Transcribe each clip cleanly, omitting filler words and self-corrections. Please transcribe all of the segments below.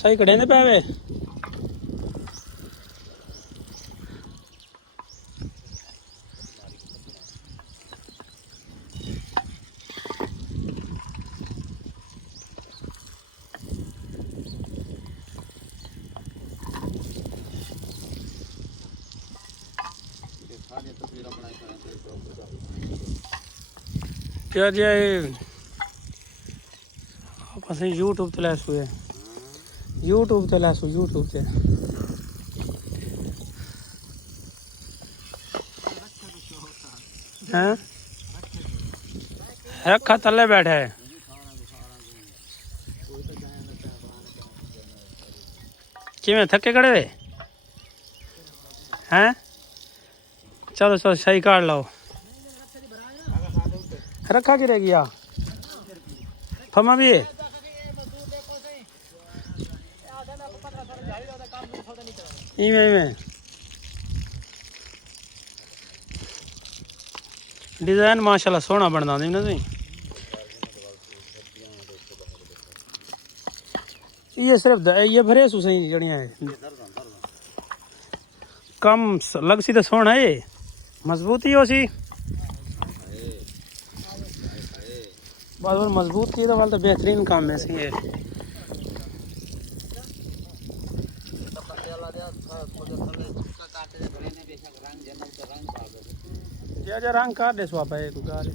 सही कड़े ने पे वे क्या जाए आप यूट्यूब ते लैसू है यूट्यूब ते लैसू यूट्यूब ते हैं रखा तले बैठा है किवें थके खड़े वे हैं चलो चलो सही काट लो रखा की रह गया फमा भी है इवें इवें डिजाइन माशाल्लाह सोहना बनदा नहीं ना ये सिर्फ ये भरे सु सही जड़ियां कम लग सी तो सोहना है मजबूती हो सी बार बार मजबूत की तो वाल तो बेहतरीन काम है सी है जा रंग काट दे स्वापा है तू गाड़ी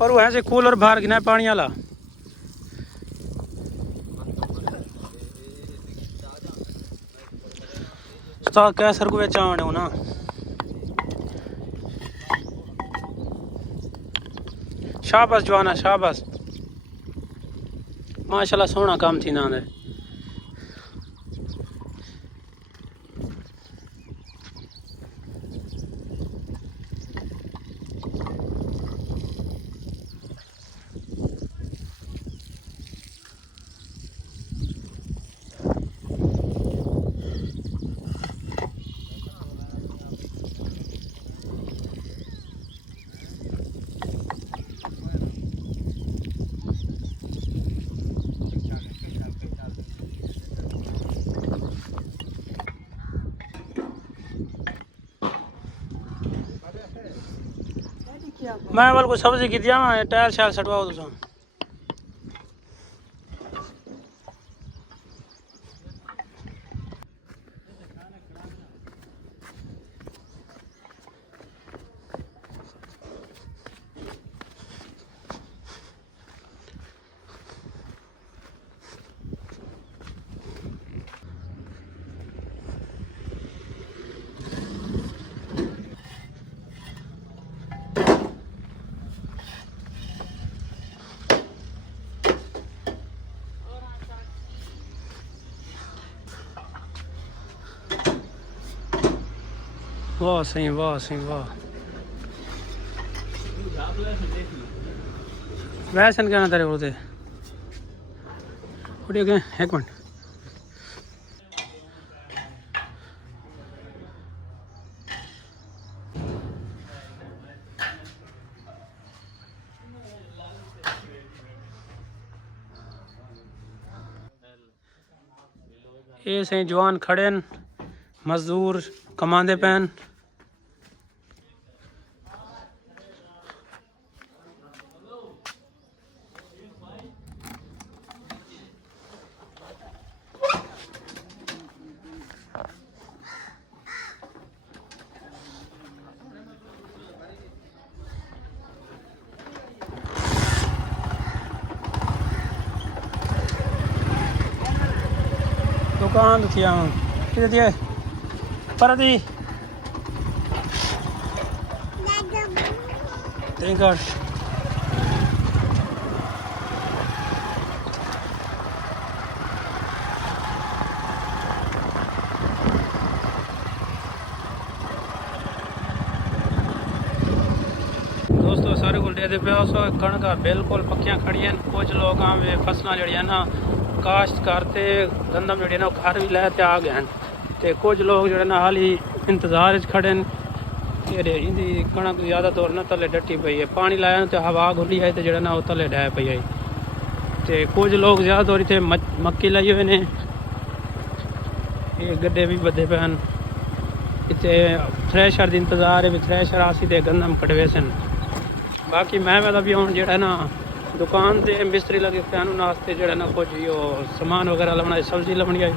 और वहाँ से कूलर बाहर गिना पानी वाला तो कैसर को बेचा आने ना शाबाश जवाना शाबाश माशाल्लाह सोहना काम थी ना दे मैं वाल को सब्जी की दिया टायल शायल सटवाओ तुसा वाह सही वाह वैसन क्या तेरे को एक मिनट ये सही जवान खड़े मजदूर कमांदे पैन दुकान थी पर दी दोस्तों सारे को दे पे कणक बिल्कुल पक्कियां खड़ियां कुछ लोग फसलां जड़ियां ना काश्त करते गंदम जड़े ना घर भी लैते आ गए हैं तो कुछ लोग जो ना हाली इंतजार खड़े ਇਹਦੇ ਇਹਦੀ ਕਣਕ ਜ਼ਿਆਦਾ ਤੌਰ ਨਾਲ ਥੱਲੇ ਡੱਟੀ ਪਈ ਹੈ। ਪਾਣੀ ਲਾਇਆ ਨੂੰ ਤੇ ਹਵਾ ਖੁੱਲੀ ਹੈ ਤੇ ਜਿਹੜਾ ਨਾ ਉਹ ਥੱਲੇ ਡੈ ਪਈ ਹੈ। ਤੇ ਕੁਝ ਲੋਕ ਜ਼ਿਆਦਾ ਤੌਰ ਇੱਥੇ ਮੱਕੀ ਲਾਈ ਹੋਏ ਨੇ। ਇਹ ਗੱਡੇ ਵੀ ਬੱਧੇ ਪਏ ਹਨ। ਇੱਥੇ ਥ੍ਰੈਸ਼ਰ ਦੀ ਇੰਤਜ਼ਾਰ ਹੈ ਵੀ ਥ੍ਰੈਸ਼ਰ ਆਸੀ ਤੇ ਗੰਦਮ ਕਟਵੇ ਸਨ। ਬਾਕੀ ਮੈਂ ਵਾਲਾ ਵੀ ਹੁਣ ਜਿਹੜਾ ਨਾ ਦੁਕਾਨ ਤੇ ਮਿਸਤਰੀ ਲੱਗੇ ਪਿਆ ਨੂੰ ਨਾਸਤੇ ਜਿਹੜਾ ਨਾ ਕੁਝ ਉਹ ਸਮਾਨ ਵਗੈਰਾ ਲਾਉਣਾ, ਸਬਜ਼ੀ ਲਾਉਣੀ ਹੈ।